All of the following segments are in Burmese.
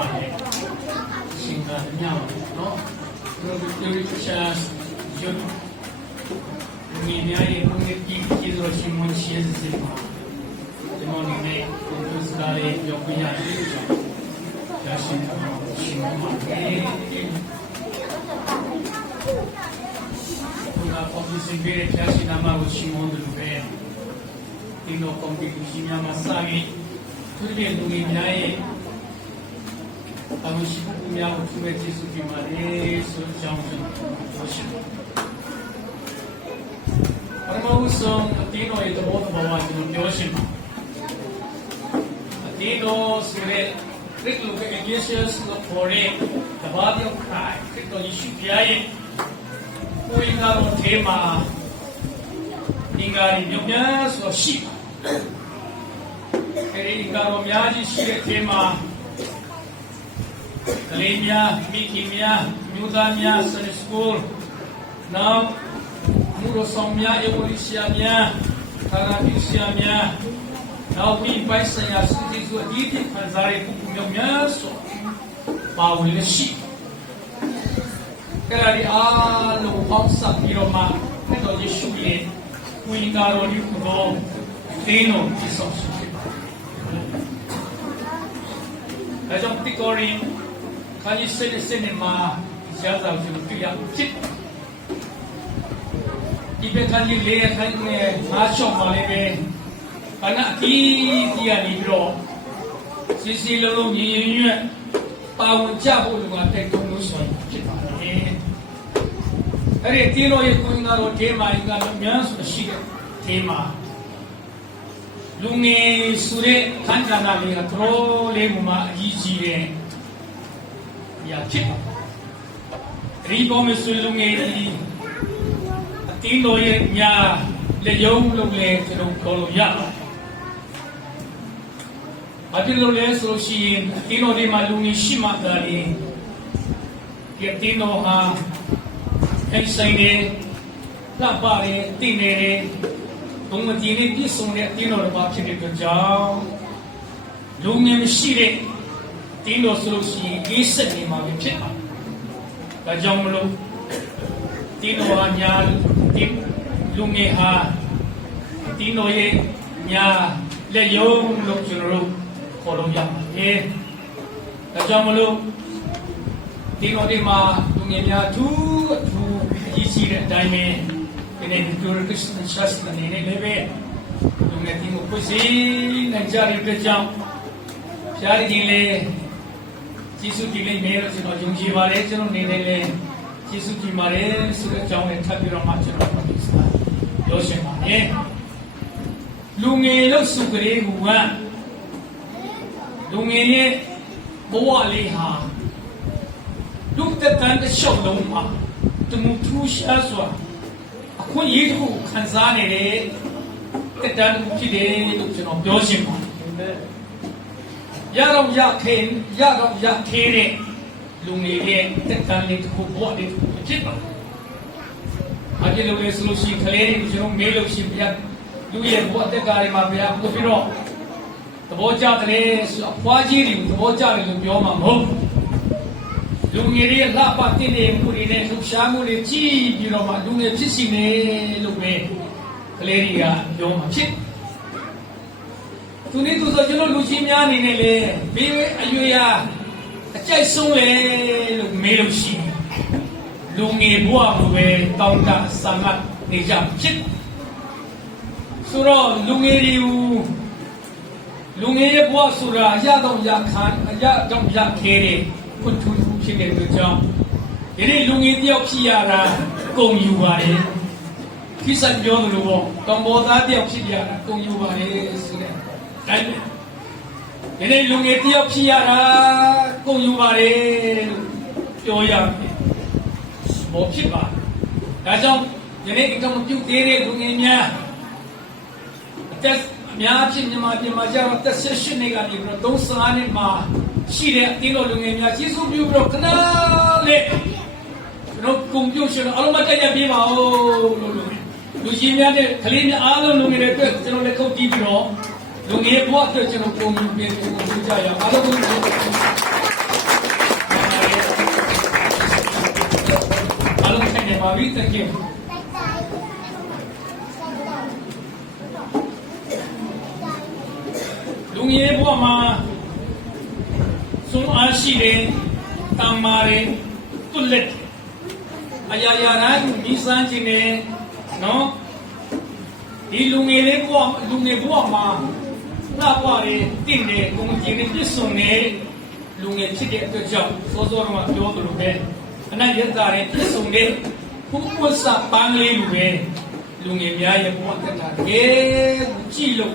ပါတယ်ရှင်ကညောင်းနော်တို့ဒီရှာရုပ်ဒီများရဲ့ဘုံကြီးကြီးဆိုရှင်မွန်ရှင်းစစ်ပါဒီမောင်နဲ့ကိုယ်စကားလေးပြောပြရတယ်ဒါရှင်ရှင်မပါဘုရားပေါ်ဒီစီဘေကျရှိနာမကိုရှင်မွန်တို့ပဲဒီလိုကွန်ပျူတာရှင်များမှာစာရေးသူတွေလူကြီးများရဲ့အမရှိဘူးများကိုသူ့ရဲ့ကျေးဇူးတင်ပါတယ်ဆိုကြောင်းပြောရှင်ပရမဝုဆုံးအတင်းတော်ရဲ့သဘောတဘာဝကျွန်တော်ပြောရှင်ပါအတင်းတော်ဆိုတဲ့ခရစ်လူကအေဂျီစလို့ခေါ်တဲ့တဘာပြောက်ခိုင်ခရစ်တော်ယေရှုဖျားရဲ့ကိုယ်တော်ထဲမှာဒီငါရီမြတ်များဆိုရှိပါအဲဒီငါတော်များကြီးရှိတဲ့ထဲမှာကလေးများမိခင်များမြို့သားများ Sunday School နောက်မူရဆောင်များအေဝလိဆီယာများခါရာပီဆီယာများနောက်ပြီးပိုက်ဆရာစစ်တီဆိုဒီတိဖန်စားရပုမြောက်များဆိုပါဝင်လက်ရှိကဲဒီအားလုံးပေါင်းစပ်ပြီးတော့မှတော့ယေရှုရဲ့ကိုယ်တော်တော်ဒီကိုတော့တင်းတော်ပြဆောင်ရှိတယ်။ဒါကြောင့်တိကိုရင်ခါကြီးစနေမှာရှားဆောင်သူတွေ့ရဖြစ်ဒီဘက်ခါကြီးလေးခိုင်းနေအားချော့ပါလေပဲဘာနာအတီးတီးရနေပြီးတော့စီလုံးလုံးညီညီညွတ်ပါဝင်ကြဖို့လူကတိုက်တွန်းလို့ဆိုဖြစ်ပါလေ။အဲ့ဒီတင်းတော်ရဲ့ကိုယ်တော်ဒေမာင်ကလည်းများစွာရှိတဲ့ဒေမာလူငယ်ဆိုတဲ့ခန္ဓာနာလေးကတော်လေးမှာအကြီးကြီးတဲ့ရဖြစ်ရီပေါ်မှာဆွေလူငယ်ဒီအတင်းတော်ရဲ့ညာလက်ယုံလုံးလဲကျွန်တော်ခေါ်လို့ရပါတယ်။ဘာဖြစ်လို့လဲဆိုရှင်အတင်းတော်ဒီမှာလူငယ်ရှိမှသာလေဒီအတင်းတော်ဟာအဲ့ဆိုင်နေလှပတယ်တည်နေတယ်ဘုံမကြီးလေးပြည့်စုံတဲ့အတင်းတော်တစ်ပါးဖြစ်တဲ့အတွက်ကြောင့်လူငယ်မရှိတဲ့တင်းတော်ဆိုလို့ရှိရင်အေးစက်နေမှာပဲဖြစ်ပါတယ်။ဒါကြောင့်မလို့တင်းတော်ဟာညာတင်းလူငယ်ဟာတင်းတော်ရဲ့ညာလက်ယုံလို့ကျွန်တော်တို့ခေါ်လို့ရပါတယ်။ဒါကြောင့်မလို့တင်းတော်ဒီမှာလူငယ်များအထူးကြီးရှိတဲ့အတိုင်းပဲဒီနေ့ဒီလိုခရစ်ယာန်ချတ်အနေနဲ့လည်းပဲလူငယ်တင်းကိုကိုစီနိုင်ကြတဲ့အတွက်ကြောင့်ဖျားရည်ကြီးလေကျေးဇူးတင်လိမ့်မယ်လို့ကျွန်တော်ယုံကြည်ပါတယ်ကျွန်တော်နေနေလေကျေးဇူးတင်ပါတယ်ဆိုတဲ့အကြောင်းနဲ့ထပ်ပြီးတော့မှကျွန်တော်ပြောရှင်ပါတယ်လူငယ်လို့စုကလေးကလူငယ်ရဲ့ဘဝလေးဟာလူတက်တန်းတစ်လျှောက်လုံးမှာတမှုထူးရှားစွာအခွင့်အရေးတစ်ခုခံစားနေတဲ့တက်တန်းတစ်ခုဖြစ်တယ်လို့ကျွန်တော်ပြောရှင်ပါတယ်ရတော့ရခဲတဲ့လူငယ်ရဲ့တက်တန်းလေးတစ်ခုဘဝလေးတစ်ခုဖြစ်ပါတယ်။အကြည့်လို့လေဆိုလို့ရှိရင်ကလေးတွေကျွန်တော်မေးလို့ရှိရင်လူရဲ့ဘဝတက်ကားတွေမှာဗျာပို့ပြီးတော့သဘောကျတယ်ဆိုအဖွားကြီးတွေသဘောကျတယ်လို့ပြောမှာမဟုတ်ဘူး။လူငယ်ရဲ့လှပတင်နေမှုတွေနဲ့လှူရှားမှုတွေကြည့်ပြီးတော့မှလူငယ်ဖြစ်စီနေလို့ပဲကလေးတွေကပြောမှာဖြစ်သူနေ့သူဆိုကျွန်တော်လူချင်းများအနေနဲ့လေဘေးအရွယ်အကြိုက်ဆုံးလေလို့မေးလို့ရှိရင်လူငယ်ဘဝကိုပဲတောင်းတဆာမတ်နေကြဖြစ်ဆိုတော့လူငယ်ရဲ့ဘဝဆိုတာရတော့ရခဲတဲ့ခွန်းထူးဖြစ်တဲ့အတွက်ကြောင့်ဒီနေ့လူငယ်တယောက်ဖြစ်ရတာကုန်ယူပါတယ်ခိစပြောသလိုပေါ့ကမ္ဘောသားတယောက်ဖြစ်ရတာကုန်ယူပါတယ်ဆိုတဲ့တိုင်းဒီနေ့လူငယ်တယောက်ဖြစ်ရတာကုန်ယူပါတယ်လို့ပြောရမယ်ဘောဖြစ်ပါဒါကြောင့်ဒီနေ့အကမပြုတ်သေးတဲ့လူငယ်များအသက်အများကြီးမြန်မာပြည်မှာကျတော့သက်18နှစ်ကနေပြီးတော့35နှစ်မှာရှိတဲ့အတင်းတော်လူငယ်များကျေးဇူးပြုပြီးတော့ခဏလေးကျွန်တော်ကွန်ပျူတာအလုံးမတက်ရပြပါဦးလို့လူကြီးများနဲ့ကလေးများအားလုံးလူငယ်တွေအတွက်ကျွန်တော်လည်းခုတ်ကြည့်ပြီးတော့လူငယ်ဘဝအတွက်ကျွန်တော်ပုံပြပေးကြရအောင်အားလုံးကို နေပါပြီတခင်လူငယ်ဘဝမှာစွမ်းအားရှိတယ်တမ်းမာတယ်တွလက်အရာရာတိုင်းမိစမ်းခြင်းနဲ့နော်ဒီလူငယ်လေးဘဝလူငယ်ဘဝမှာနာပွားတယ်တင့်တယ်ကိုယ်ကျင်နဲ့ပြည့်စုံတယ်လူငယ်ဖြစ်တဲ့အတွက်ကြောင့်စောစောကပြောသလိုပဲအနတ်ရတာတွေပြည့်စုံတဲ့ဘုဝဆပန်းလေးလူပဲလူငယ်များရဲ့ဘဝတက်တာကဲကြည့်လို့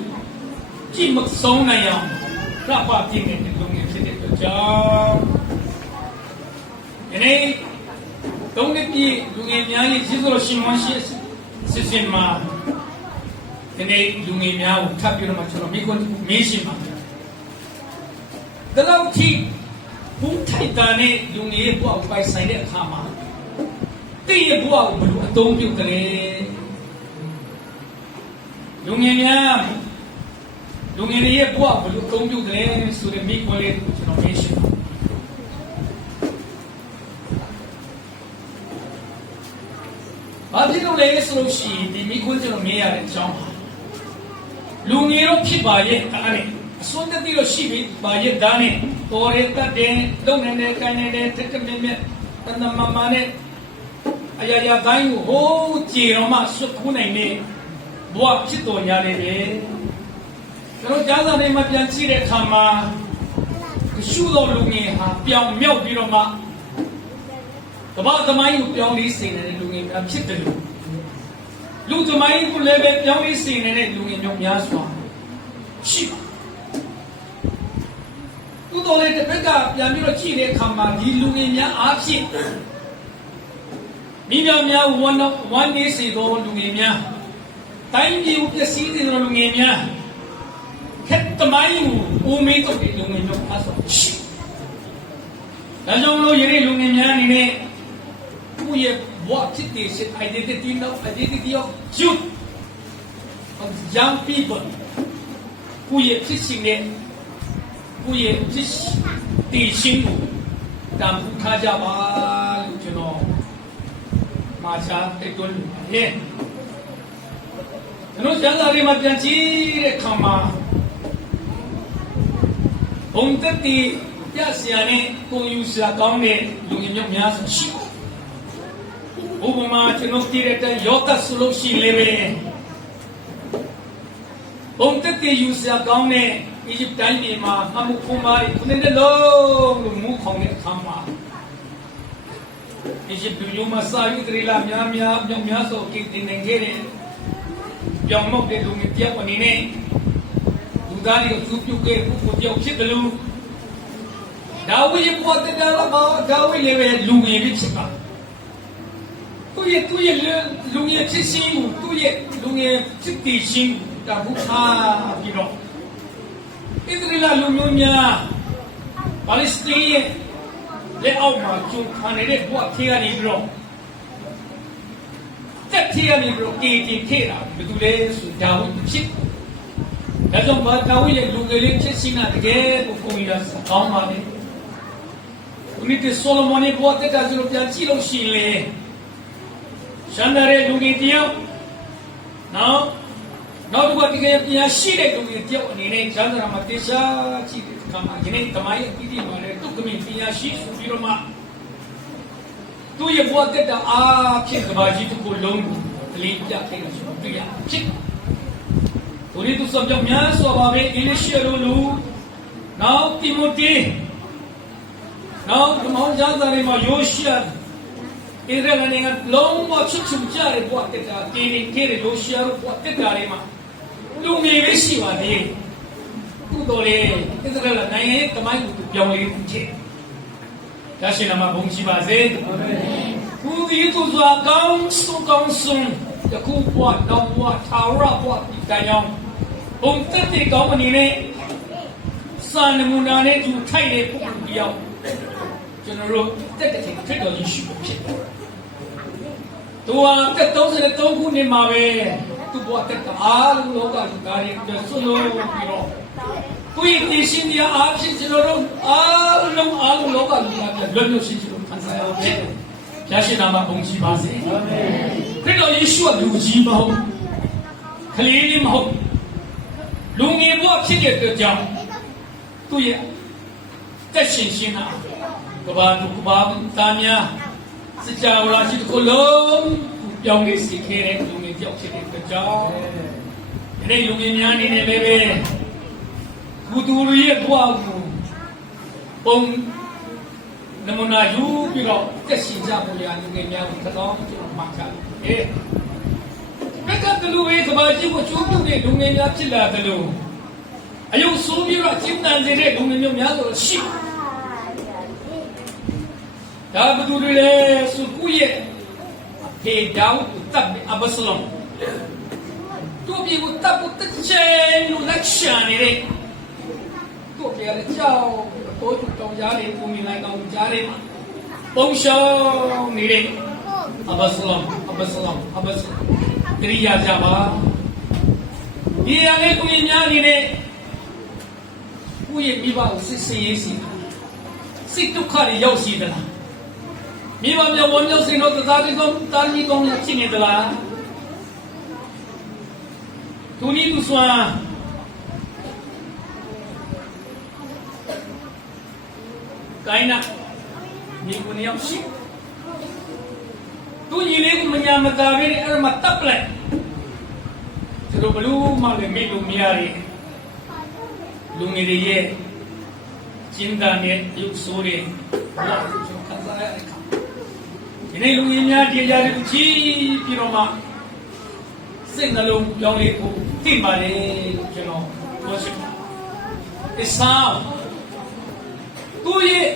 ကြည့်မဆုံးနိုင်အောင်ပြပပြင်းတဲ့လူငယ်ဖြစ်တဲ့အတွက်ကြောင့်ဒီနေ့တုံးနှစ်ပြည့်လူငယ်များရဲ့ကျေးဇူးတော်ရှင်မရှိစစ်စင်မှာဒီနေ့လူငယ်များကိုထပ်ပြီးတော့မှကျွန်တော်မေးရှင်ပါဒါတော့ဒီဘုထိုက်တာနဲ့လူငယ်ရဲ့ဘဝကိုပိုင်ဆိုင်တဲ့အခါမှာတည့်ရဲ့ဘဝကိုဘယ်လိုအသုံးပြုတယ်လူငယ်များလူငယ်ရဲ့ဘဝကိုဘယ်လိုအသုံးပြုတယ်ဆိုတဲ့မိခွန်းလေးကိုကျွန်တော်မေးရှင်ပါဘာဖြစ်လို့လဲဆိုလို့ရှိရင်ဒီမိခွန်းကျွန်တော်မေးရတဲ့အကြောင်းပါလူငယ်တော့ဖြစ်ပါရဲ့အားနဲ့အစွမ်းတတိတော့ရှိပြီပါရဲ့ဒါနဲ့တော်ရတတ်တယ်လုံနေတယ်ကိုင်းနေတယ်တက်မြက်မြက်တဏမမနဲ့အရာရာတိုင်းကိုဟိုးကြည်တော်မှဆွတ်ခုနိုင်နေဘဝဖြစ်တော်ညာနေတယ်ကျွန်တော်ကြားစာတွေမှာပြန်ကြည့်တဲ့အခါမှာရှုတော်လူငယ်ဟာပြောင်းမြောက်ပြီးတော့မှတပတ်သမိုင်းကိုပြောင်းလေးစိန်နေတဲ့လူငယ်များဖြစ်တယ်လို့လူသမိုင်းကိုလည်းပဲပြောင်းလေးစိန်နေတဲ့လူငယ်မျိုးများစွာရှိပါသူတော်လေးတစ်ဖက်ကပြန်ပြီးတော့ကြည့်တဲ့အခါမှာဒီလူငယ်များအားဖြင့်မိများဝမ်းနေစေသောလူငယ်များတိုင်းပြည်ကိုပျက်စီးစေသောလူငယ်များခက်သမိုင်းကိုဦးမေးတော့တဲ့လူငယ်မျိုးအားစွာရှိဒါကြောင့်လို့ယနေ့လူငယ်များအနေနဲ့ကိုယ့်ရဲ့ဘဝဖြစ်တဲ့ identity of youth of young people ကိုယ့်ရဲ့ဖြစ်စဉ်နဲ့ကိုယ့်ရဲ့ဖြစ်တည်ခြင်းကိုတန်ဖိုးထားကြပါလို့ကျွန်တော်မှာရှာတဲ့တွန်းရဲ့ကျွန်တော်ကျမ်းစာတွေမှာပြန်ကြည့်တဲ့အခါမှာဘုံတက်တီပြဆရာနဲ့ကိုယူဆရာကောင်းတဲ့လူငယ်မျိုးများစွာရှိဥပမာကျွန်တော်ကြည့်တဲ့ယောသဆိုလို့ရှိလေပဲဘုံတက်တီယူဆရာကောင်းတဲ့အီဂျစ်တိုင်းပြည်မှာအမှုခုမားခုနှစ်လုံးလို့မူခေါင်တဲ့အခါမှာအီဂျစ်ပြည်မှာစာယူဒရီလာများဆိုကိတင်နေခဲ့တယ်ပြောင်းမောက်တဲ့လူမျိုးပြောင်းအနေနဲ့လူသားတွေကိုသူပြုတ်ခဲ့ဖို့ပြောင်းဖြစ်တယ်လို့ဒါဝိယပေါ်တဲ့ဒါဝိလည်းပဲလူငယ်ဖြစ်ပါသူရဲ့လူငယ်ဖြစ်ခြင်းကိုသူရဲ့လူငယ်ဖြစ်တည်ခြင်းတဘုရားပြီးတော့ဣသရေလလူမျိုးများပါလက်စတိုင်းရဲ့လက်အောက်မှာကျုံခံနေတဲ့ဘဝထေရနေပြီးတော့တက်ထေရနေပြီးတော့ကေတီခေတာဘယ်သူလဲဆိုဒါဝိဖြစ်ဒါကြောင့်ဒါဝိရဲ့လူငယ်လေးဖြစ်ခြင်းကတကယ်ကိုကိုကြီးရကောင်းပါလေဒီနေ့ဆိုလိုမွန်ရဲ့ဘဝတက်တာဆိုတော့ပြန်ကြည့်လို့ရှိရင်ရှမ်းတဲ့လူကြီးတယောက်နောက်တစ်ခုတကယ်ပြန်ရှိတဲ့လူကြီးတယောက်အနေနဲ့ကျမ်းစာမှာတေချာကြည့်တဲ့အခါမှာဒီနေ့တမိုင်းအပြီးဒီမှာလည်းသူကမြင်ပြန်ရှိဆိုပြီးတော့မှသူရဲ့ဘဝတက်တာအားဖြင့်ကဘာကြီးတစ်ခုလုံးကိုအလေးပြခဲ့လို့ဆိုတွေ့ရဖြစ်သူတို့သူစပြောင်းများစွာပါပဲအင်းရှိရလို့နောက်တိမိုတေနောက်ဒီမောင်ကျမ်းစာတွေမှာယောရှုဣသရေလနိုင်ငံလုံးဝချစ်ချူကြတဲ့ဘဝတက်တာတီးနေခဲ့တဲ့ယောရှုဘဝတက်တာတွေမှာလူငယ်ပဲရှိပါသေးတယ်သူတော်လေဣသရေလနိုင်ငံရဲ့တမိုင်းကိုပြောင်းလဲခြင်းဒါရှင်နာမဘုံရှိပါစေအာမင်ဘုရားသူစွာကောင်းဆုံးတခုဘဝနောက်ဘဝထာဝရဘဝဒီကံကြောင့်ဘုံတက်တဲ့ကောင်းအနေနဲ့စာနမူနာနဲ့သူထိုက်တဲ့ပုဂ္ဂိုလ်တယောက်ကျွန်တော်တို့တက်တဲ့ခရစ်တော်ယေရှုဖြစ်တယ်။သူဟာတက်33ခုနှစ်မှာပဲသူ့ဘဝတက်တာအားလုံးလောကလူသားတွေဆွလို့ပြီးတော့ကိုယ့်ရဲ့ရှင်တရားအားဖြင့်ကျွန်တော်တို့အားလုံးလောကလူသားတွေလွတ်လွတ်ရှိရှိခံစားရအောင်ဖြစ်တယ် ဘုရားရှင်နာမဘုန်းကြီးပါစေခရစ်တော်ယေရှုကလူကြီးမဟုတ်ကလေးလေးမဟုတ်လူငယ်ဘဝဖြစ်တဲ့အတွက်ကြောင့်သူ့ရဲ့တက်ရှင်ရှင်နာကဘာသူကဘာတာများစကြဝဠာရှိတစ်ခုလုံးပြောင်းလဲစေခဲ့တဲ့လူငယ်ကြောက်ဖြစ်တဲ့အတွက်ကြောင့်ဒီလူငယ်များအနေနဲ့ပဲကုသူရဲ့ဘဝကိုပုံနမနာယူပြီးတော့တက်ရှင်ကြဖို့ရလူငယ်များကိုသတော်ကျွန်တော်မှတ်ထားတယ်ဘက်ကတလူရဲ့ကဘာကြီးကိုချိုးပြုတ်တဲ့လူငယ်များဖြစ်လာတယ်လို့အယုံဆိုးပြီးတော့ကျင်းတန်စေတဲ့လူငယ်မျိုးများဆိုရှိဒါဘသူတွေလဲစုကူရဲ့ဖေတောင်းတပ်အဘဆလုံတို့ပြေကိုတပ်ဖို့တစ်ချိန်လို့လက်ရှာနေတဲ့တို့ပြေလည်းကြောက်တော့တောင်းကြားနေပုံမြင်လိုက်ကောင်ကြားနေမှာပုံရှောင်းနေတဲ့အဘဆလုံတရိယာကြပါဒီရလေးကိုညာနေတဲ့ကိုရဲ့မိဘကိုစစ်စင်ရေးစီစိတ်ဒုက္ခတွေရောက်စီသလားမိဘများဝန်ရောက်စင်တော့သာတိကောတာလီကောင်းဖြစ်နေသလားသူနီးသူစွာကိုင်းနာမိကိုရောက်ရှိသူညီလေးကိုမညာမတာပဲအဲ့မှာတပ်လိုက်သူတို့ဘလို့မှလည်းမိလို့မရရလူငယ်တွေရဲ့ကျင်းတာနဲ့ရုပ်ဆိုးတွေဘာလို့ကျွန်တော်ခါစားရတဲ့ခါဒီနေ့လူငယ်များတရားတွေကိုကြည့်ပြီးတော့မှစိတ်နှလုံးပြောင်းလဲဖို့သိပါလေလို့ကျွန်တော်ပြောချင်တယ်။အစားသူရဲ့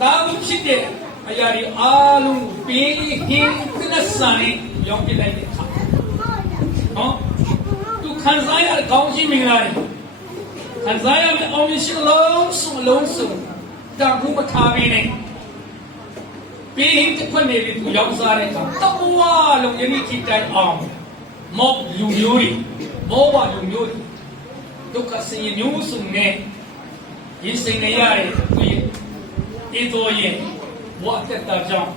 တာဝန်ဖြစ်တဲ့အရာတွေအားလုံးပြီးဟင်းသစ္စာနဲ့ရောင်းပြလိုက်တဲ့အခါဟောသူခံစားရတဲ့ကောင်းခြင်းမင်္ဂလာတွေခံစားရတဲ့အောင်မြင်ခြင်းလုံးစုံတာဘူးမထားပေးနဲ့ပြီးဟင်းတစ်ခွက်နေပြီးသူရောက်စားတဲ့အခါတော့ဝါလုံးယနေ့ကြည့်တိုင်းအောင်မော့လူမျိုးတွေမော့ဝလူမျိုးတွေဒုက္ခဆင်းရဲမျိုးစုံနဲ့ဒီစိတ်နဲ့ရတဲ့သူရဲ့ဒီတော့ရဲ့ဘဝတက်တာကြောင့်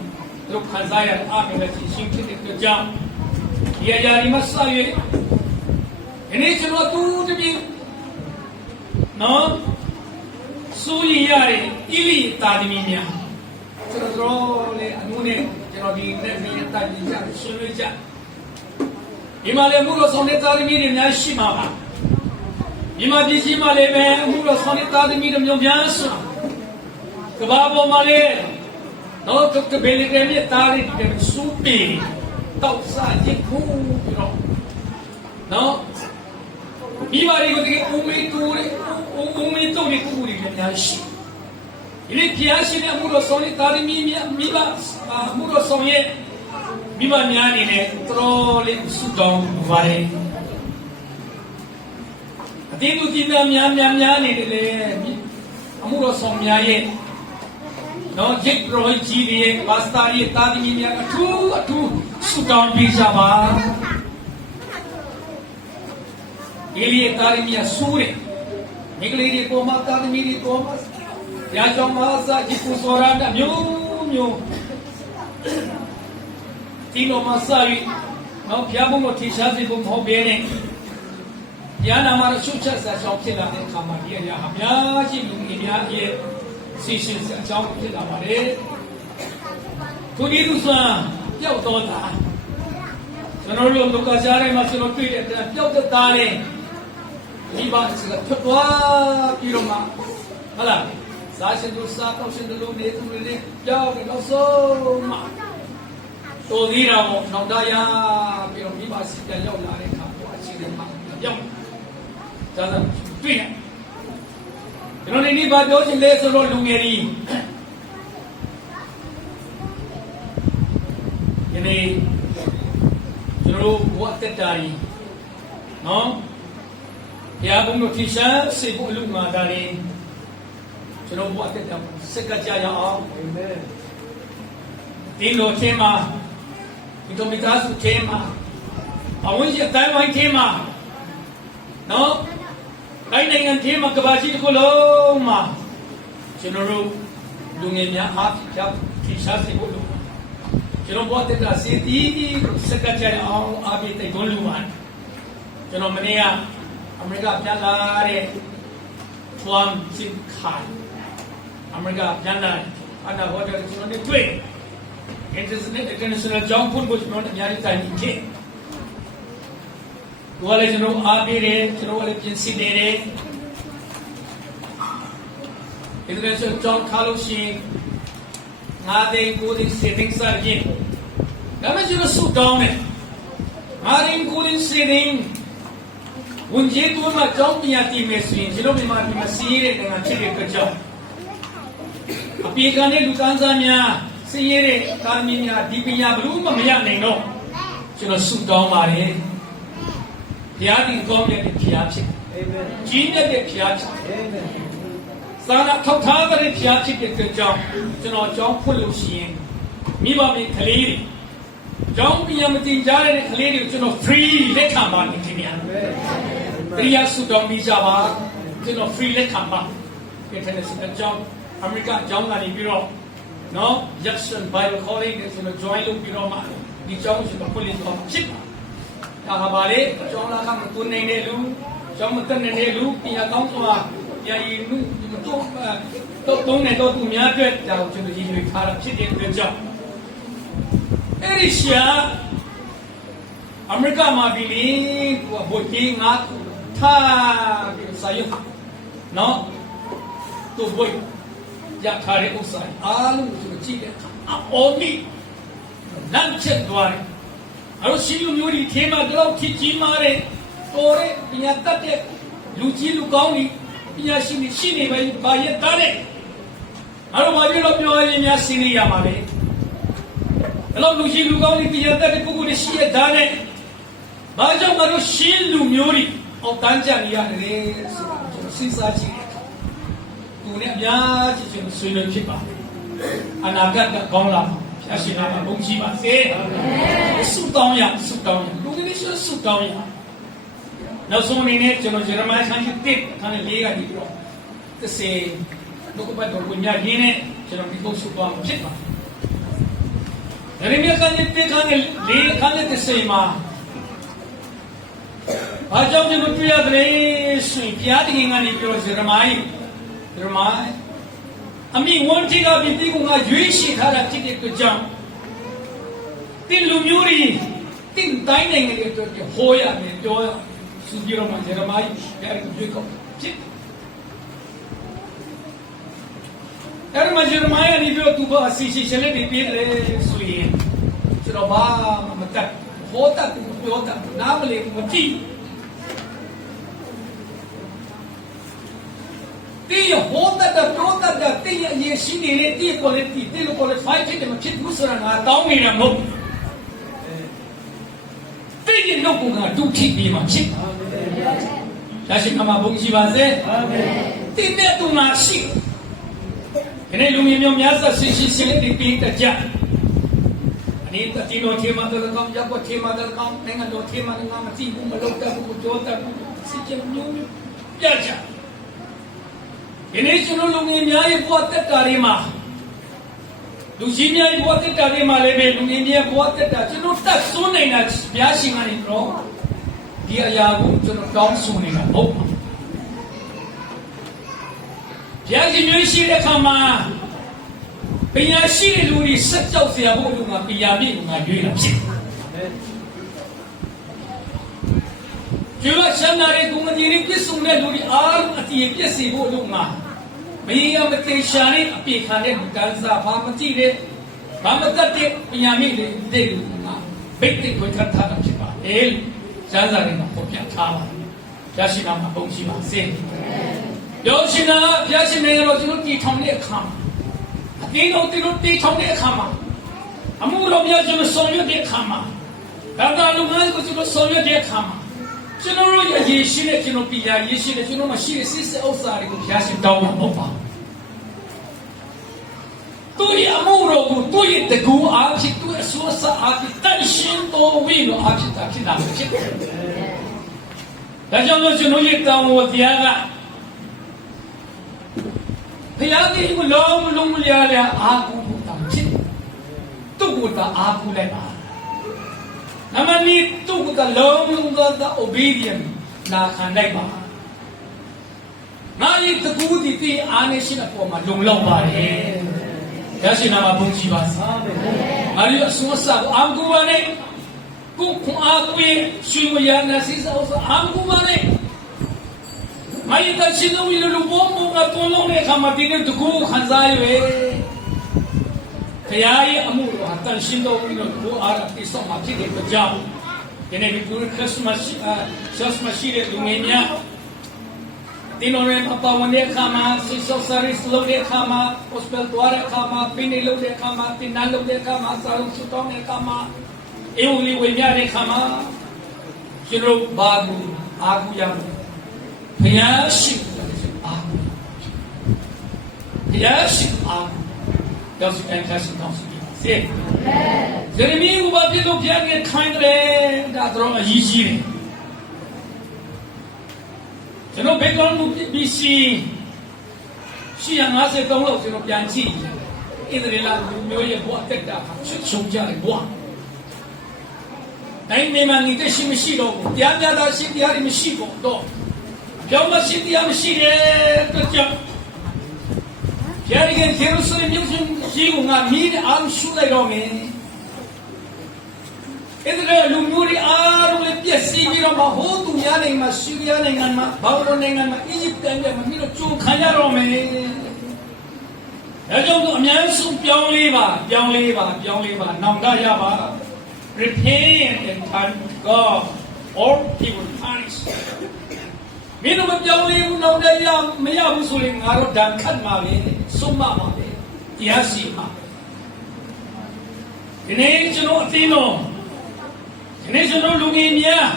ဒုက္ခစားရအားဖြင့်ရှင်ဖြစ်တဲ့ကြောင့်ဒီအရာဒီမှာဆက်၍ဒီနေ့ကျွန်တော်သူတပြင်းနော်စိုးရင်ရတဲ့ဣလိတာသမီများကျွန်တော်လေအမှုနဲ့ကျွန်တော်ဒီနေ့နေ့တိုင်ကြဆွေးနွေးကြဒီမှာလည်းမှုလို့ဆောင်တဲ့တာသမီတွေများရှိမှာပါဒီမှာပြည်ကြီးမှာလည်းပဲမှုလို့ဆောင်တဲ့တာသမီတွေမျိုးများစွာကဘာပေါ်မှာလည်းတော့တဘယ်လေးတည်းမြတ်သားလေးတွေစူးပီတောက်စားရခုပြီးတော့နော်ဒီပါရီကိုဒီဦးမေတူရီဦးမေတူရီကိုဘူးရီများရှိဒီနေ့ဖျားရှင်ရဲ့မှုလို့ဆောင်တဲ့တာသမီများမိဘမှုလို့ဆောင်ရဲ့မိဘများနေနဲ့တော်လေးစုတောင်းပါတယ်အတင်းသူကြီးများနေတယ်လေအမှုတော်ဆောင်များရဲ့နော်ဂျစ်ရိုဂျီရဲ့ဘာစတာရဲ့တာသမီများအထူးစုတောင်းပေးကြပါဒီလေတာသမီးဆူးတယ်မိကလေးတွေပေါ်မှာတာသမီတွေပေါ်မှာရာကြောင့်မဆာဂျစ်ပူစောရတာမျိုးဒီလိုမှစာရီနော်ဖျားဖို့လို့ထေရှားစီဖို့မဟုတ်ဘဲနဲ့ညာနာမှာရှုပ်ချက်ဆက်ဆောင်ဖြစ်လာတဲ့အခါမှာဒီအရာအများကြီးလူငယ်များရဲ့စီရှင်အကြောင်းဖြစ်လာပါတယ်သူဒီလူစွာပျောက်တော့တာကျွန်တော်တို့ဒုက္ခကြားထဲမှာကျွန်တော်တွေ့တဲ့ပျောက်တဲ့သားလေးဒီပါစကထွက်သွားပြီးတော့မှဟုတ်လားစားရှင်တို့စားတော့ရှင်တို့နေသူတွေပျောက်တယ်တော့ဆုံးမှတော်သေးတာပေါ့နောက်တရပြီးတော့မိဘစီတန်ရောက်လာတဲ့အခါတော့အချင်းတွေမှာရောက်ဒါဆိုတွေ့ရကျွန်တော်ဒီနေ့ဘာပြောချင်လဲဆိုတော့လူငယ်ကြီးဒီနေ့ကျွန်တော်ဘဝတက်တာကြီးနော်ဘုရားဘုံတို့ထိရှားစေဖို့အလို့မှာဒါလေးကျွန်တော်ဘဝတက်တာစက်ကကြရအောင်အာမင်ဒီလိုချင်းမှာဒီတော့မိသားစုချင်းမှာအဝိဇ္ဇာတိုင်းဝိုင်းချင်းမှာနော်နိုင်ငံချင်းမှာကဘာကြီးတစ်ခုလုံးမှာကျွန်တော်တို့လူငယ်များအားဖြင့်ထိရှားစေဖို့လို့ ကျွန်တော်ဘောတက်တာစီတီးစကကြအောင်အပိတိတ်သွန်းလူပါကျွန်တော်မနေ့ကအမေရိကပြန်လာတဲ့ထွမ်စင်ခိုင်အမေရိကပြန်လာအနာဟိုတယ်ကျွန်တော်တွေ့ international ကြောင်းဖွင့်ဖို့ကျွန်တော်အများကြီးတိုင်ပြီးခဲ့ဘာလဲကျွန်တော်အားပေးတယ်ကျွန်တော်လည်းပြင်ဆင်နေတယ် international ကြောင်းခါလို့ရှိရင်ငါတဲ့ကိုယ်ဒီ setting စာရင်းဒါမှကျွန်တော်စုတောင်းတယ်ငါရင်ကိုယ်ဒီ setting ဝန်ကြီးတို့မှကြောင်းပြန်တည်မယ်ဆိုရင်ကျွန်တော်မြန်မာပြည်မှာစီးရဲတဲ့နိုင်ငံဖြစ်တဲ့ကြောင်းအပြေခံတဲ့လူတန်းစားများစီးရဲတဲ့ကာမီများဒီပညာဘလို့မှမရနိုင်တော့ကျွန်တော်စုတောင်းပါတယ်ဘုရားဒီကောင်းတဲ့ဘုရားဖြစ်အာမင်ကြီးမြတ်တဲ့ဘုရားဖြစ်အာမင်သာနာထောက်ထားတဲ့ဘုရားဖြစ်တဲ့ကြောင်းကျွန်တော်ကြောင်းဖွင့်လို့ရှိရင်မိဘမိကလေးတွေကြောင်းပြန်မတင်ကြတဲ့ကလေးတွေကိုကျွန်တော် free လက်ခံပါနေခင်ဗျာတရားစုတော်မိကြပါကျွန်တော် free လက်ခံပါinternational ကြောင်းအမေရိကကြောင်းကနေပြီးတော့နော် Jackson Bible College နဲ့ကျွန်တော် join လုပ်ပြီးတော့မှဒီကြောင်းကျွန်တော်ဖွင့်လို့ဖြစ်ပါဒါပါလေကြောင်းလာကမကိုနေတဲ့လူကြောင်းမတက်နေတဲ့လူပြန်ကောင်းသွားပြန်ရင်လူတော့တုံးနေတော့သူများအတွက်ဒါကိုကျွန်တော်ရည်ရွယ်ထားတာဖြစ်တဲ့အတွက်ကြောင့်အဲ့ဒီရှာအမေရိကမှာပြီးလေသူကဘိုကြီးငါထားပြီးစာရုပ်နော်သူဘိုးရထားတဲ့ဥစ္စာအားလုံးကိုကြည့်တဲ့အခါအော်မီလမ်းချက်သွားတယ်အဲ့လိုရှိလူမျိုးတွေထဲမှာတော့ခစ်ကြီးမားတဲ့တော်တဲ့ပညာတတ်တဲ့လူကြီးလူကောင်းတွေပညာရှင်တွေရှိနေပဲဘာရဲ့တားတဲ့အဲ့လိုဘာဖြစ်လို့ပြောရင်များရှင်းနေရမှာလဲအဲ့လိုလူကြီးလူကောင်းတွေပညာတတ်တဲ့ပုဂ္ဂိုလ်တွေရှိရတာနဲ့ဘာကြောင့်မလို့ရှင်းလူမျိုးတွေအောက်တန်းကြနေရတယ်ဆိုတာကျွန်တော်စဉ်းစားကြည့်သူနဲ့အများကြီးကျွန်တော်ဆွေးနွေးဖြစ်ပါတယ်အနာဂတ်ကကောင်းလာပါအရှင်နာမဘုန်းကြီးပါစေဆုတောင်းရဆုတောင်းရလူကြီးဆုတောင်းရနောက်ဆုံးအနေနဲ့ကျွန်တော်ဂျေရမိုင်းခန်းကြီးတစ်ခန်းလေးကနေပြီးတော့တစ်စေဘုကပတ်တော်ကိုညရင်းနဲ့ကျွန်တော်ဒီကုတ်ဆုတောင်းဖြစ်ပါတယ်ဂျေရမိုင်းခန်းကြီးတစ်ခန်းလေးခန်းတစ်စေမှာဘာကြောင့်ကျွန်တော်တွေ့ရတယ်ဆိုရင်ဘုရားတခင်ကနေပြီးတော့ဂျေရမိုင်းအမိဝန်တိကပြည်ပြည်ကငါရွေးရှိထားတာဖြစ်တဲ့အတွက်ကြောင့်တင်လူမျိုးတွေတင်တိုင်းနိုင်ငံတွေအတွက်ဟောရမယ်ပြောရသူပြောတော့မှဂျေရမိုင်းရဲ့ရွေးကောက်ဖြစ်အဲ့ဒီမှာဂျေရမိုင်းကနေပြီးတော့သူကအစီရှိချက်လေးတွေပြတယ်ဆိုရင်ကျွန်တော်ဘာမတတ်ဟောတတ်ပြောတတ်နားမလည်မကြည့်တင်းရဟောတတ်တဲ့ပြောတတ်တဲ့တင်းရရေးရှိနေတဲ့တင်းကိုလည်းတင်းကိုလည်း fight ဖြစ်တယ်မဖြစ်ဘူးဆိုတာငါတောင်းနေတာမဟုတ်တင်းရနှုတ်ကဒုက္ခိပြီးမှဖြစ်ပါဒါရှိမှဘုန်းကြီးပါစေတင်းနဲ့သူငါရှိဒီနေ့လူမျိုးများစွာဆင်းရှင်းရှင်းလေးပြီးတကြအနေနဲ့တင်းတော်ထေမတော်ကောင်းရပ်ွက်ထေမတော်ကောင်းနိုင်ငံတော်ထေမငါမသိဘူးမလုပ်တတ်ဘူးကြောတတ်ဘူးစစ်ကြမျိုးပြကြဒီနေ့ကျွန်တော်လူငယ်များရဲ့ဘဝတက်တာတွေမှာလူကြီးများရဲ့ဘဝတက်တာတွေမှာလည်းပဲလူငယ်များဘဝတက်တာကျွန်တော်တက်ဆွနေတာဘုရားရှင်ကနေတော့ဒီအရာကိုကျွန်တော်တောင်းဆိုနေတာဟုတ်ပါဘုရားရှင်ရွေးရှိတဲ့အခါမှာပညာရှိတဲ့လူတွေစက်ကြောက်စရာဖို့လူကပညာပြည့်ငါရွေးတာဖြစ်ကျွတ်ချမ်းသာတဲ့ကုမ္ပဏီတွေပြည့်စုံတဲ့လူတွေအားလုံးအတည်ပြည့်စုံဖို့လုပ်မှာမင်းရမတေရှာနဲ့အပြေခံတဲ့ကန်စားဘာမကြည့်တဲ့ဘာမတတ်တဲ့ပညာမိတွေတဲ့လူကဘိတ်တိတ်ကိုထပ်ထားတာဖြစ်ပါလေကျမ်းစာတွေမှာပေါ်ပြထားပါရရှိနာမှာပုံရှိပါစေပြောရှင်နာဘုရားရှင်နေရောကျွန်တော်တည်ထောင်တဲ့အခါအတင်းတော်တည်ထောင်တဲ့အခါမှာအမှုတော်များကျွန်တော်ဆောင်ရွက်တဲ့အခါမှာဒါသာလူငယ်ကိုကျွန်တော်ဆောင်ရွက်တဲ့အခါမှာကျွန်တော်တို့ရဲ့ရေးရှိတဲ့ကျွန်တော်ပြည်ရရေးရှိတဲ့ကျွန်တော်မရှိတဲ့စစ်စစ်ဥစ္စာတွေကိုဘုရားရှင်တောင်းမှာမဟုတ်ပါသူရဲ့အမှုတော်ကိုသူရဲ့တကူအားဖြင့်သူရဲ့အစွမ်းစားအားဖြင့်တန်ရှင်းတော်ဝိလို့အားဖြင့်တာဖြစ်တာဖြစ်တယ်။ဒါကြောင့်ကျွန်တော်ရဲ့တောင်းဝတရားကဘုရားကြီးကိုလုံးလုံးလျားလျားအားကိုးဖို့တောင်းဖြစ်သူ့ ကိုသာအားကိုးလိုက်ပါနမနီသူ့ကိုသာလုံးလုံးသာ obedient နာခံလိုက်ပါငါရဲ့တကူဒီတင်အားနေရှိတဲ့ပုံမှာလုံလောက်ပါတယ်ရရှိနာမှာဘုန်းကြီးပါစားတယ်ငါတို့အစိုးစားအာမကူပါနဲ့ကိုခွန်အားကိုရှင်ဝရနာစီစားအာမကူပါနဲ့မယတရှိနဝီလူဘုံဘုံကတုံးလုံးနဲ့ခါမတင်တဲ့တကူခံစားရွယ်ဘုရားရဲ့အမှုတော်တန်ရှင်းတော်ပြီးတော့ကိုအားရတိဆောက်မှာဖြစ်တဲ့ကြောင့်ဒီနေ့ဒီခရစ်မတ်ရှိတဲ့လူငယ်များဒီလိုနဲ့ပပဝန်တဲ့အခါမှာဆီဆော့ဆာရီစလုပ်တဲ့အခါမှာဟောစပယ်သွားတဲ့အခါမှာပင်းနေလုပ်တဲ့အခါမှာတင်နန်းလုပ်တဲ့အခါမှာစာလုံးစုတောင်းတဲ့အခါမှာအေဝလီဝေမြတဲ့အခါမှာကျွန်တော်ဘာဘူးအာကူရမယ်ဘုရားရှိအာကူဘုရားရှိအာကူတော့စကန်ခါရှိတော့စီစေဂျေရမီဘာဖြစ်လို့ပြန်နေခိုင်းတယ်ဒါတော့အရေးကြီးတယ်ကျွန်တော်ဘေကလုံးဘီစီရှိရ53လောက်ကျွန်တော်ပြန်ကြည့်ဣသရေလလူမျိုးရဲ့ဘဝတက်တာချွတ်ချုံကြတယ်ဘဝတိုင်းနေမှနေတရှိမရှိတော့ဘူးတရားပြတာရှိတရားတွေမရှိတော့ပြောင်းမရှိတရားမရှိတဲ့အတွက်ကြောင့်ဂျာရီကဂျေရုဆလင်မြို့ကြီးကငါမီးနဲ့အားရှုလိုက်တော့မယ်အဲ့ဒါလူမျိုးတွေအားလုံးလည်းပြည့်စည်ပြီးတော့မဟုတ်သူများနိုင်ငံမှာဆီးရီးယားနိုင်ငံမှာဘာဝရနိုင်ငံမှာအီဂျစ်နိုင်ငံမှာမြို့ကျုံခံရတော့မယ်ဒါကြောင့်အများဆုံးပြောင်းလေးပါနောင်တရပါ repent and turn to God or he will punish မင်းတို့မပြောင်းလေးဘူးနောင်တရမရဘူးဆိုရင်ငါတို့ဒဏ်ခတ်မှာပဲဆုံးမမှာပဲတရားစီမှာဒီနေ့ကျွန်တော်အသိတော်ဒီနေ့ကျွန်တော်လူငယ်များ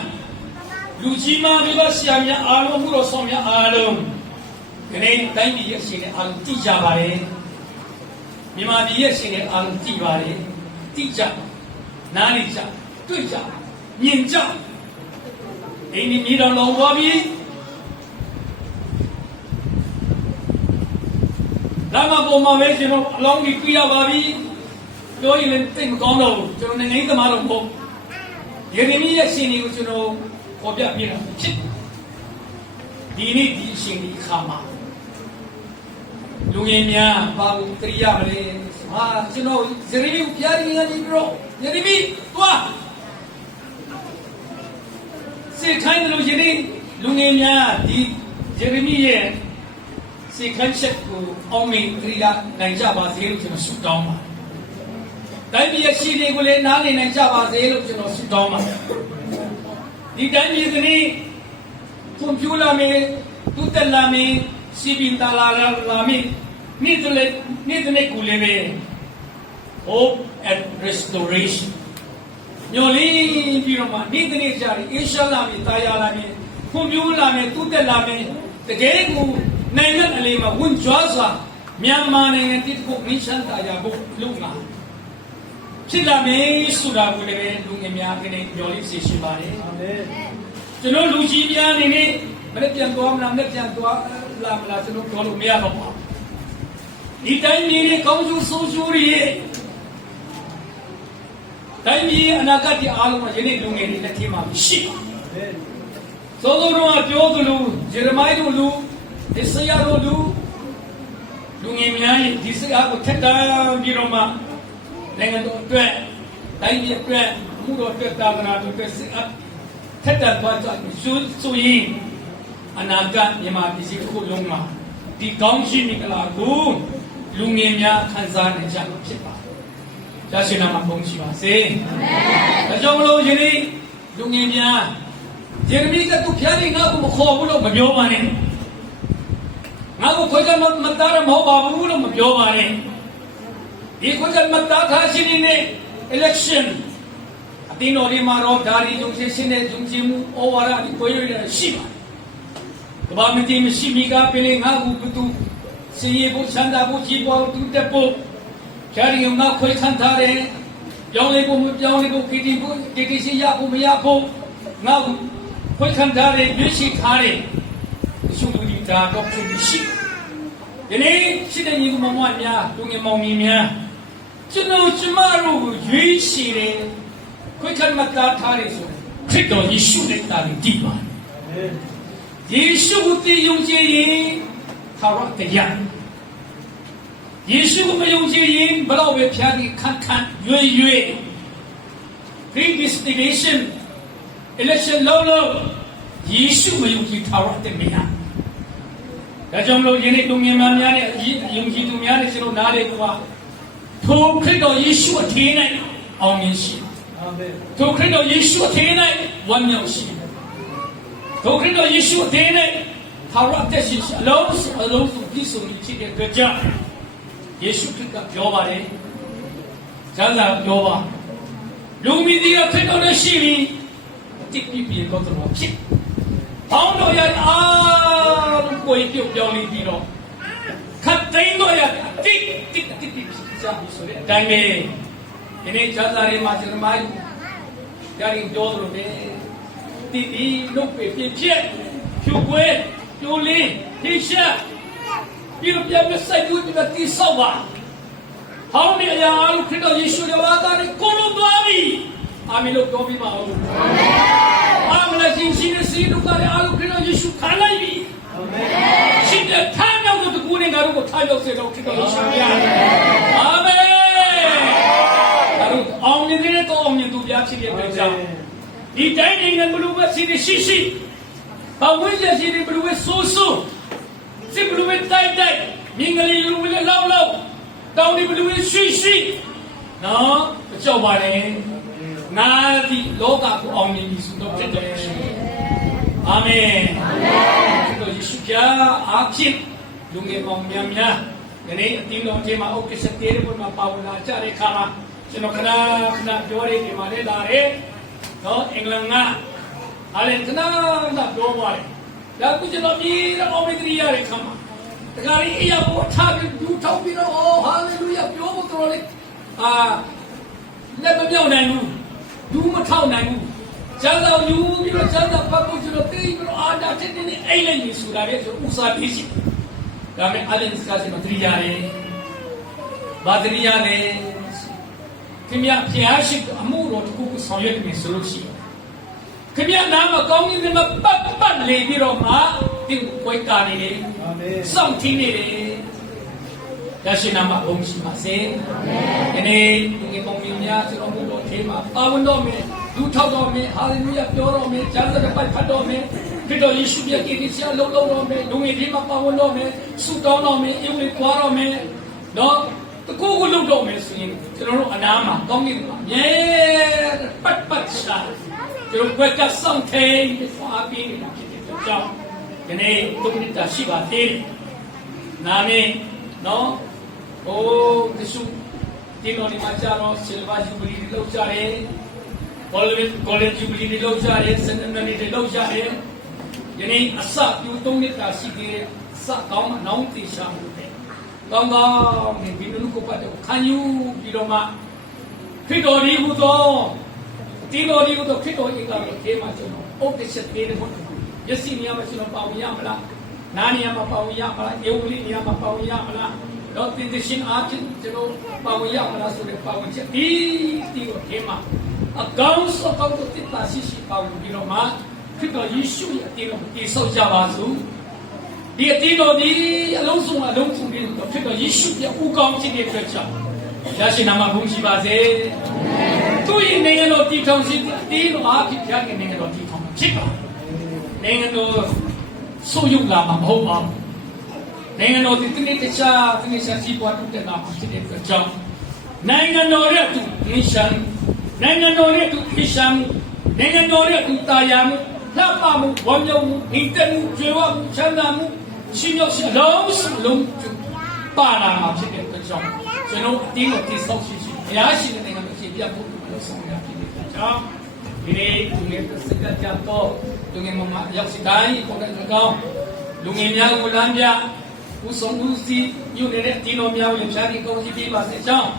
လူကြီးမတွေပါဆရာများအားလုံးမှုတော်ဆောင်များအားလုံးဒီနေ့တိုင်းပြည်ရဲ့အရှင်နဲ့အားလုံးတည်ကြပါလေမြန်မာပြည်ရဲ့အရှင်နဲ့အားလုံးတည်ပါလေတည်ကြနားနေကြတွေ့ကြမြင်ကြအိမ်ကြီးမြေတော်လောင်သွားပြီလာမပေါ်မှာပဲကျွန်တော်အလောင်းကြီးပြရပါပြီပြောရင်လည်းသိမကောင်းတော့ဘူးကျွန်တော်နိုင်ငံရေးသမားတော့မဟုတ်ယေရမိရဲ့ရှင်တွေကိုကျွန်တော်ပေါ်ပြပြတာဖြစ်ဒီနေ့ဒီရှင်ဒီအခါမှာလူငယ်များဘာလို့တရိယာမလဲဟာကျွန်တော်ယေရမိကိုပြရင်းကနေပြီးတော့ယေရမိသွားစေခိုင်းတယ်လို့ယနေ့လူငယ်များဒီယေရမိရဲ့စေခိုင်းချက်ကိုအောင်မြင်တရိယာနိုင်ကြပါစေလို့ကျွန်တော်ဆုတောင်းပါတယ်တိုင်းပြည်ရဲ့ရှိတွေကိုလည်းနားလည်နိုင်ကြပါစေလို့ကျွန်တော်ဆုတောင်းပါတယ်ဒီတိုင်းပြည်ကနေ့ကွန်ပျူတာနဲ့တူတက်လာမယ်စီပင်တာလာမယ်နေ့တနေ့ကိုလည်းပဲ hope and restoration ညိုလင်းပြီးတော့မှနေ့တနေ့ကြာရင်အင်ရှာလာမယ်တာယာလာမယ်ကွန်ပျူတာနဲ့တူတက်လာမယ်တကယ်ကိုနိုင်ငံအလေးမှာဝန်ကြွားစွာမြန်မာနိုင်ငံတိတိကိုမင်းချမ်းတာယာဖို့လုပ်လာဖြစ်လာမယ်ဆိုတာကိုလည်းလူငယ်များကနေပြောလိစေရှိပါတယ်အာမင်ကျွန်တော်လူကြီးများအနေနဲ့မနေ့ပြန်သွားမလားမနေ့ပြန်သွားလာမလားကျွန်တော်ပြောလို့မရတော့ပါဘူးဒီတိုင်းပြည်နဲ့ကောင်းကျိုးဆိုးကျိုးတွေရဲ့တိုင်းပြည်အနာဂတ်အားလုံးကယနေ့လူငယ်တွေလက်ထဲမှာရှိပါတယ်သောသောတော်ကပြောသလိုဂျေရမိုင်းတို့လူဒီဆရာတို့လူငယ်များရဲ့ဒီစကားကိုထက်တမ်းပြီးတော့မှနိုင်ငံတော်အတွက်တိုင်းပြည်အတွက်မှုတော်အတွက်တာဝန်တော်အတွက်စစ်အပ်ထက်တန်သွားကြဆိုရင်အနာဂတ်မြန်မာပြည်စီတစ်ခုလုံးမှာဒီကောင်းရှိမိကလာကိုလူငယ်များခံစားနိုင်ကြမှာဖြစ်ပါတယ်။ဒါရှင်နာမှာဘုန်းကြီးပါစေ။အာမင်။ဒါကြောင့်မလို့ယနေ့လူငယ်များယေရမိကသူဖျားနေငါ့ကိုမခေါ်ဘူးလို့မပြောပါနဲ့။ငါ့ကိုခွဲခြားမသားရမဟုတ်ပါဘူးလို့မပြောပါနဲ့။ဒီခွဲခြားမသားထားခြင်းနဲ့ election အတင်းတော်ဒီမှာတော့ဒါရီဂျုံချင်းနဲ့ဂျုံချင်းမှုဩဝါဒကိုကိုရရရှိပါတယ်။ဘာမတိမရှိမိကပင်ငါ့ကိုသူစီရဖို့ချမ်းသာဖို့ကြီးပွားဖို့တူတက်ဖို့ဂျာရီငါခွဲခံထားတယ်။ပြောင်းလဲဖို့မပြောင်းလဲဖို့ကိတိရှိရဖို့မရဖို့ငါခွဲခံထားတယ်ရွေးချယ်ထားတယ်။ရှုပ်လို့ဒီဒါတော့ဖြစ်ရှိ။ဒီနေ့ရှိတဲ့ညီကောင်မများလူငယ်မောင်ကြီးများထ ကျွန်တော်ကျမတို့ကိုရွေးချယ်တယ်ခွင့်ခတ်မှတ်သားထားတယ်ဆိုခရစ်တော်ယေရှုနဲ့တာပြီးတည်ပါတယ်ယေရှုကိုတည်ယုံကြည်ရင်သာရတရားယေရှုကိုမယုံကြည်ရင်ဘလောက်ပဲဖျားပြီးခန့်ရွေ predestination election လုံးယေရှုမယုံကြည်သာရတဲ့မရဒါကြောင့်မလို့ယနေ့လူငယ်များနဲ့ယုံကြည်သူများနဲ့ကျွန်တော်နားလေကွာထိုခရစ်တော်ယေရှုအထင်း၌အောင်မြင်ရှိအာမင်ထိုခရစ်တော်ယေရှုအထင်း၌ဝမ်းမြောက်ရှိထိုခရစ်တော်ယေရှုအထင်း၌သာရတဲ့ရှိအလုံးစုပြည့်စုံဖြစ်တဲ့ကြကြောင့်ယေရှုခရစ်ကပြောပါတယ်ကျမ်းစာပြောပါလူမီဒီယာခရစ်တော်နဲ့ရှိပြီးတိတ်ပြည့်တော့တော့ဖြစ်ဘောင်းတော်ရအားလုံးကိုပြုတ်ပြောင်းပြီးတော့ခတ်သိမ်းတော့ရတိတ်ဖြစ်ကြပြီဆိုတဲ့အတိုင်းပဲဒီနေ့ကျမ်းစာထဲမှာကျွန်တော်မိုင်းကြရင်ပြောသလိုပဲတီလုတ်ပြဖြစ်ဖြူကွဲပြိုလေးထိရှာပြီးတော့ပြန်ပြီးစိုက်ပြီးတော့တိဆောက်ပါဟောင်းနေရာအားလုံးခရစ်တော်ယေရှုရဲ့ဝါသားနဲ့ကိုလိုသွားပြီအာမင်လို့ပြောပြီးပါဦးအာမင်အာမင်ရှင်ရှင်စီတို့ကလည်းအားလုံးခရစ်တော်ယေရှုခံလိုက်ပြီအာမင်ရှင်တဲ့ထားမြောက်တဲ့ကိုယ်နဲ့ငါတို့ကိုထားမြောက်စေတော့ခရစ်တော်ယေရှုရဲ့အာမင်ဒါတို့အောင်မြင်တဲ့တော့အောင်မြင်သူများဖြစ်တဲ့အတွက်ကြောင့်ဒီတိုင်းနိုင်ငံဘလို့ပဲရှိဘာဝိဇ္ဇာရှိတယ်ဘလို့ပဲဆိုးစစ်ဘလို့ပဲတိုက်မင်္ဂလာလူပဲလောက်တောင်းဒီဘလို့ပဲရှိနော်မကြောက်ပါနဲ့ငါဒီလောကကိုအောင်မြင်ပြီဆိုတော့ဖြစ်တယ်အာမင်တို့ယေရှုပြအားဖြင့်လူငယ်ပေါင်းများဒီနေ့အတင်းတော်ထဲမှာဥက္ကဋ္ဌတေတဲ့ဘုရားပါဝင်လာကြတဲ့ခါမှာကျွန်တော်ခဏပြောရဒီမှာလေလာတယ်နော်အင်္ဂလန်ကအားလည်းခဏပြောပါတယ်ဒါကကျွန်တော်ပြည်တော်မေတ္တရီရတဲ့ခါမှာတခါလေးအရာပေါ်ထားပြီးဒူထောက်ပြီးတော့ဟာလေလုယာပြောဖို့တော်လေလက်မပြောင်းနိုင်ဘူးဒူမထောက်နိုင်ဘူးကျမ်းစာယူပြီးတော့ကျမ်းစာဖတ်ဖို့ကျွန်တော်သိပြီးတော့အာဒါတဲ့နေအိတ်လိုက်နေဆိုတာလေဆိုဥစားပြီးရှိဒါမဲ့အလင်းစကားစမတရီရတယ်ဘာတရီရတယ်ခင်ဗျဖျားရှိအမှုတော်တစ်ခုကိုဆောင်ရွက်နေဆိုလို့ရှိရင်ခင်ဗျနာမကောင်းကြီးနဲ့ပတ်လေပြီးတော့မှဒီကိုယ်ကာနေတယ်အာမင်စောင့်ထင်းနေတယ်ဒါရှိနာမဘုံရှိပါစေအာမင်ဒီနေ့ဒီပုံမြင်များကျွန်တော်တို့ထဲမှာပါဝင်တော်မယ်လူထောက်တော်မယ်ဟာလေလုယာပြောတော်မယ်ကျမ်းစာပိုက်ဖတ်တော်မယ်ခရစ်တော်ယေရှုရဲ့ကိစ္စအလုံးတော်မယ်လူငယ်တွေမှာပါဝင်တော်မယ်ဆုတောင်းတော်မယ်အဝေးပွားတော်မယ်နော်တကူကိုလုံတော်မယ်ဆိုရင်ကျွန်တော်တို့အနာမှာကောင်းကင်မှာမြဲပတ်ရှာကျွန်တော်ဘက်ကစောင့်ထိန်ဖွာပြီးနေတာဖြစ်တဲ့ကြောင့်ဒီနေ့တုံးနေတာရှိပါသေးတယ်နာမည်နော်ဟိုတရှုဒီလိုဒီမှာကြတော့ဆီလ်ဗာဂျူဘလီတွေလောက်ကြတယ်ကောလဂျ်ဂျူဘလီတွေလောက်ကြတယ်စနေနေ့တွေလောက်ကြတယ်ဒီနေ့အစပြုတုံးနေတာရှိသေးတယ်စကောင်းနောင်တိရှာမှုပဲကောင်းနေဘီလူကိုပတ်တော့ခံယူပြီးတော့မှခရစ်တော်ဒီဟူသောဒီလိုဒီဟူသောခရစ်တော်ရဲ့ကတော့ဒီမှာကျွန်တော်ဥပဒေချက်ပေးတယ်ဘုရားယစီနေရာမှာကျွန်တော်ပါဝင်ရမလားနာနေရာမှာပါဝင်ရမလားယေဝလိနေရာမှာပါဝင်ရမလားတော့တင်တဲ့ရှင်အားဖြင့်ကျွန်တော်ပါဝင်ရမလားဆိုတဲ့ပါဝင်ချက်ဒီကိုဒီမှာအကောင်းဆုံးကောင်းတဲ့တိတ်ပါရှိပါဝင်ပြီးတော့မှခရစ်တော်ယေရှုရဲ့အတင်းတော်ကိုဆောက်ကြပါစို့ဒီအတင်းတော်ဒီအလုံးစုံပြီးတော့ခရစ်တော်ယေရှုရဲ့ဥကောင်းခြင်းတဲ့အတွက်ကြောင့်ရရှိနာမဘုန်းရှိပါစေသူရဲ့နိုင်ငံတော်တည်ထောင်ခြင်းဒီလိုအားဖြင့်ရတဲ့နိုင်ငံတော်တည်ထောင်ဖြစ်ပါနိုင်ငံတော်ဆိုရုပ်လာမှာမဟုတ်ပါဘူးနိုင်ငံတော်ဒီနေ့တခြားစီးပွားတူတဲ့နာမှာဖြစ်တဲ့အတွက်ကြောင့်နိုင်ငံတော်ရဲ့သူဟိရှမ်နိုင်ငံတော်ရဲ့သူဟိရှမ်နိုင်ငံတော်ရဲ့သူတာယာမှုလှပမှုဝမ်းမြောက်မှုဟိတမှုကျွေးဝမှုချမ်းသာမှုရှင်ရောက်ရှင်လုံးပါလာမှာဖြစ်တဲ့အတွက်ကြောင့်ကျွန်တော်အတင်းကိုတိဆောက်ရှိဘုရားရှင်နိုင်ငံတော်ရှင်ပြဖို့လို့ဆောင်ရဖြစ်တဲ့အတွက်ကြောင့်ဒီနေ့သူရဲ့စကားကြတော့သူငယ်မမရောက်စီတိုင်းပေါ်တဲ့ကောင်းလူငယ်များကိုလမ်းပြဦးဆောင်ဦးစီးယူနေတဲ့ဒီလိုများကိုဖြားပြီးကောင်းစီပေးပါစေကြောင်း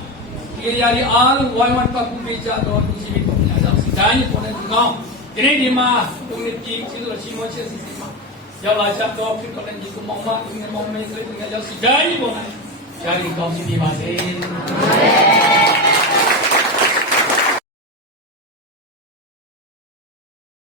ဒီအရာတွေအားလုံးဝိုင်းဝန်းပတ်ဖို့ပေးကြတော့လူစီပြီးပေါ်ကြအောင်စီတိုင်းပေါ်တဲ့ကောင်းဒီနေ့ဒီမှာသူငယ်ကြီးကျေးဇူးတော်ရှိမှချက်စီမှာရောက်လာကြတော့ဖြစ်တော့လည်းဒီကမောင်မလူငယ်မောင်မေးဆိုတဲ့ရောက်စီတိုင်းပေါ်ဖြားပြီးကောင်းစီပေးပါစေ